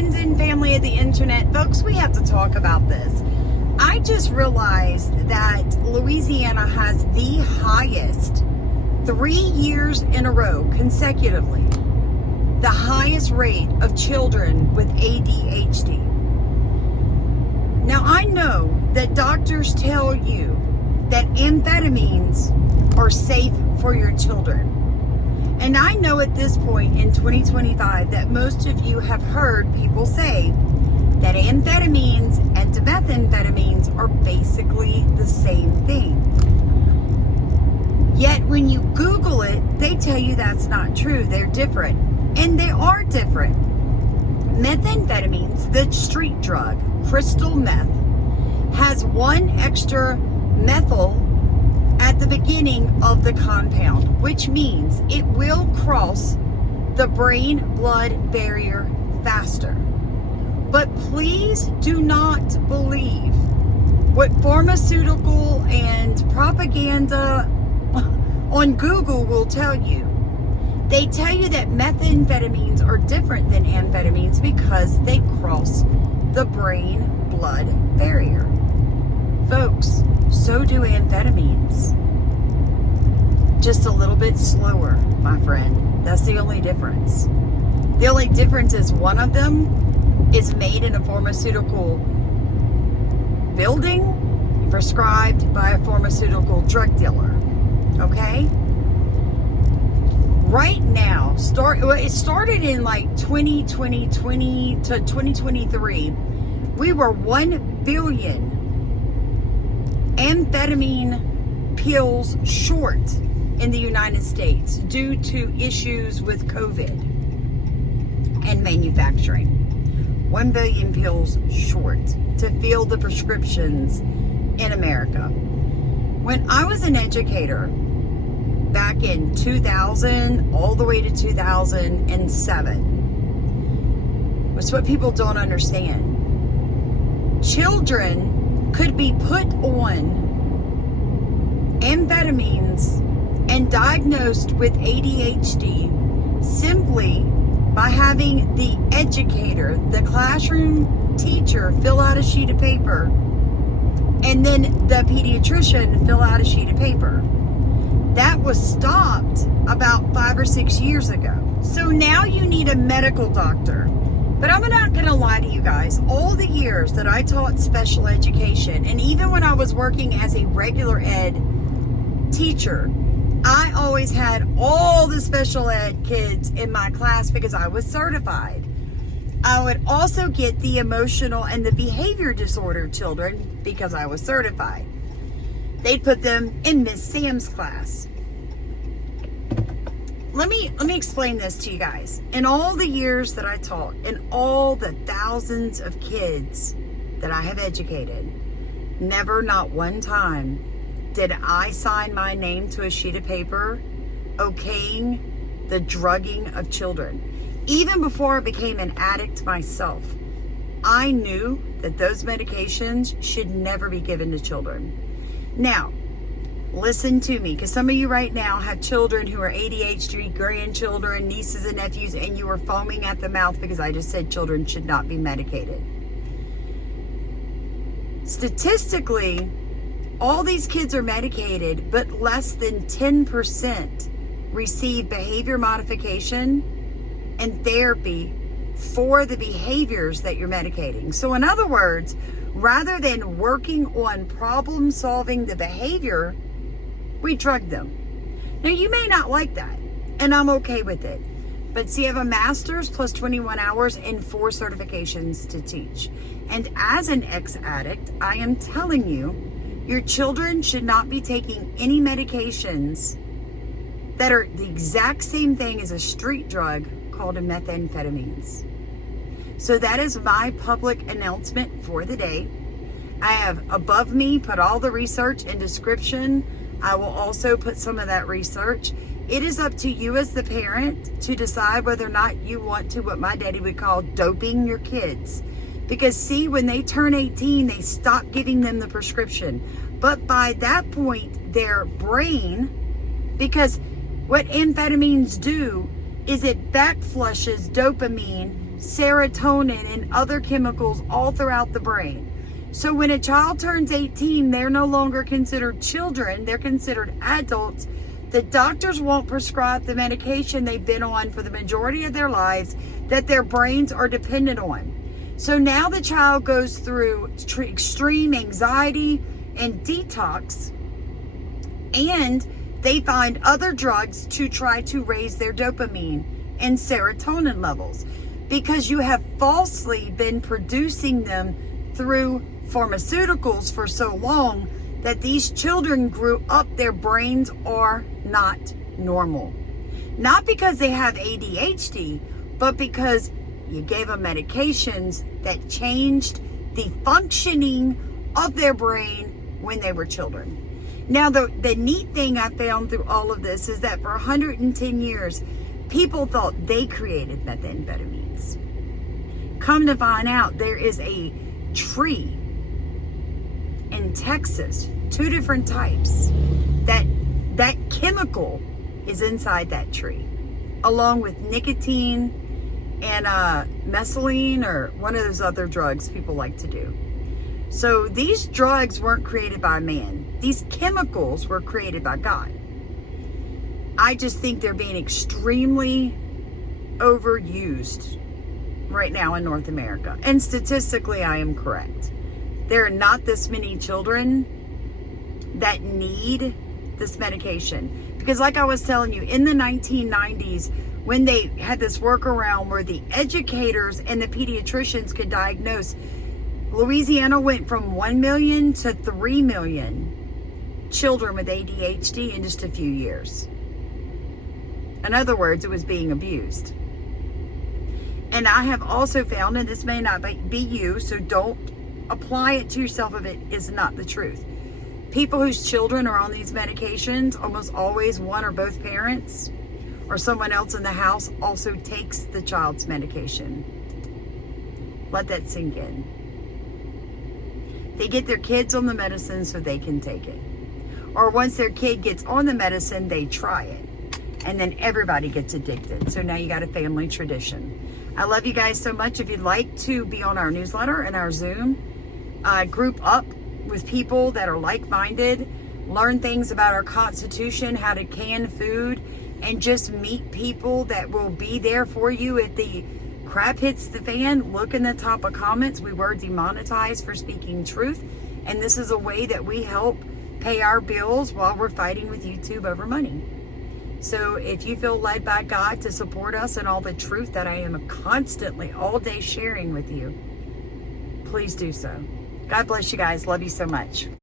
friends and family of the internet, folks, we have to talk about this. I just realized that Louisiana has the highest 3 years in a row consecutively, the highest rate of children with ADHD. Now, I know that doctors tell you that amphetamines are safe for your children. And I know at this point in 2025 that most of you have heard people say that amphetamines and methamphetamines are basically the same thing. Yet when you Google it, they tell you that's not true. They're different. And they are different. Methamphetamines, the street drug, crystal meth, has one extra methyl at the beginning of the compound, which means it will cross the brain-blood barrier faster. But please do not believe what pharmaceutical and propaganda on Google will tell you. They tell you that methamphetamines are different than amphetamines because they cross the brain-blood barrier. Folks, so do amphetamines. Just a little bit slower, my friend. That's the only difference. The only difference is one of them is made in a pharmaceutical building, prescribed by a pharmaceutical drug dealer. Okay? Right now, it started in like 2020 to 2023. We were 1 billion amphetamine pills short in the United States due to issues with COVID and manufacturing. 1 billion pills short to fill the prescriptions in America. When I was an educator back in 2000 all the way to 2007, was what people don't understand. Children could be put on amphetamines and diagnosed with ADHD simply by having the educator, the classroom teacher, fill out a sheet of paper, and then the pediatrician fill out a sheet of paper. That was stopped about 5 or 6 years ago. So now you need a medical doctor. But I'm not going to lie to you guys. All the years that I taught special education, and even when I was working as a regular ed teacher, I always had all the special ed kids in my class because I was certified. I would also get the emotional and the behavior disorder children because I was certified. They'd put them in Miss Sam's class. Let me explain this to you guys. In all the years that I taught, in all the thousands of kids that I have educated, never, not one time, did I sign my name to a sheet of paper okaying the drugging of children. Even before I became an addict myself, I knew that those medications should never be given to children. Now, listen to me, because some of you right now have children who are ADHD, grandchildren, nieces and nephews, and you are foaming at the mouth because I just said children should not be medicated. Statistically, all these kids are medicated, but less than 10% receive behavior modification and therapy for the behaviors that you're medicating. So in other words, rather than working on problem solving the behavior, we drug them. Now, you may not like that, and I'm okay with it. But see, I have a master's plus 21 hours and 4 certifications to teach. And as an ex-addict, I am telling you, your children should not be taking any medications that are the exact same thing as a street drug called methamphetamines. So that is my public announcement for the day. I have above me put all the research and description. I will also put some of that research. It is up to you as the parent to decide whether or not you want to, what my daddy would call, doping your kids. Because see, when they turn 18, they stop giving them the prescription. But by that point, their brain, because what amphetamines do is it backflushes dopamine serotonin, and other chemicals all throughout the brain. So when a child turns 18, they're no longer considered children, they're considered adults. The doctors won't prescribe the medication they've been on for the majority of their lives that their brains are dependent on. So now the child goes through extreme anxiety and detox, and they find other drugs to try to raise their dopamine and serotonin levels, because you have falsely been producing them through pharmaceuticals for so long that these children grew up, their brains are not normal. Not because they have ADHD, but because you gave them medications that changed the functioning of their brain when they were children. Now, the neat thing I found through all of this is that for 110 years, people thought they created methamphetamines. Come to find out, there is a tree in Texas, 2 different types, that chemical is inside that tree, along with nicotine and mescaline, or one of those other drugs people like to do. So these drugs weren't created by man. These chemicals were created by God. I just think they're being extremely overused right now in North America. And statistically, I am correct. There are not this many children that need this medication. Because like I was telling you, in the 1990s, when they had this workaround where the educators and the pediatricians could diagnose, Louisiana went from 1 million to 3 million children with ADHD in just a few years. In other words, it was being abused. And I have also found, and this may not be you, so don't apply it to yourself if it is not the truth. People whose children are on these medications, almost always one or both parents or someone else in the house also takes the child's medication. Let that sink in. They get their kids on the medicine so they can take it. Or once their kid gets on the medicine, they try it. And then everybody gets addicted. So now you got a family tradition. I love you guys so much. If you'd like to be on our newsletter and our Zoom, group up with people that are like-minded, learn things about our Constitution, how to can food, and just meet people that will be there for you if the crap hits the fan. Look in the top of comments. We were demonetized for speaking truth, and this is a way that we help pay our bills while we're fighting with YouTube over money. So if you feel led by God to support us and all the truth that I am constantly all day sharing with you, please do so. God bless you guys. Love you so much.